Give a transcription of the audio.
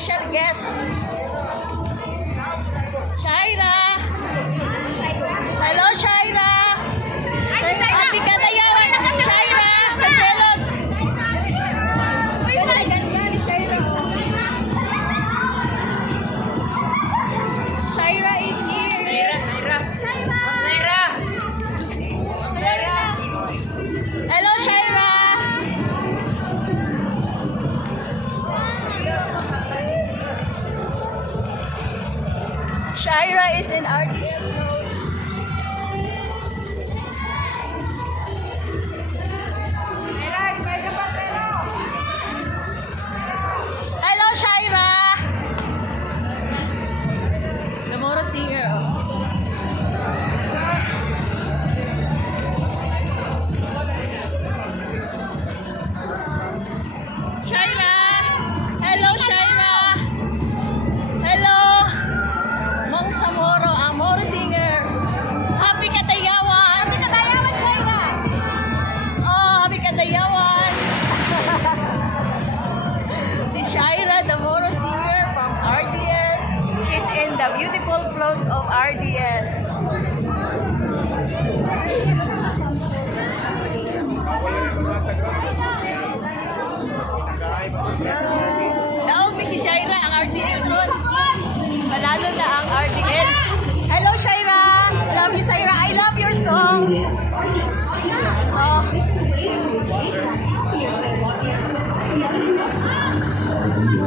special guest. Shaira. Hello, Shaira. Happy Kadayawan. Shaira, sa Selos. Shaira is here. Hello, Shaira. Shaira is in RDL mode. Hello, Shaira. Tomorrow see her. Shaira. Hello, Shaira. Hello. Mang Samoro, Amor singer. Happy Katayawan. Happy Katayawan, Shaira. Oh, happy Katayawan. Si Shaira, the Moro singer from RDL. She's in the beautiful float of RDL. Naog ni si Shaira ang RDL ron. Panalo na ang RDL. Hello, Shaira. Love you, Shaira. I love your song. Oh.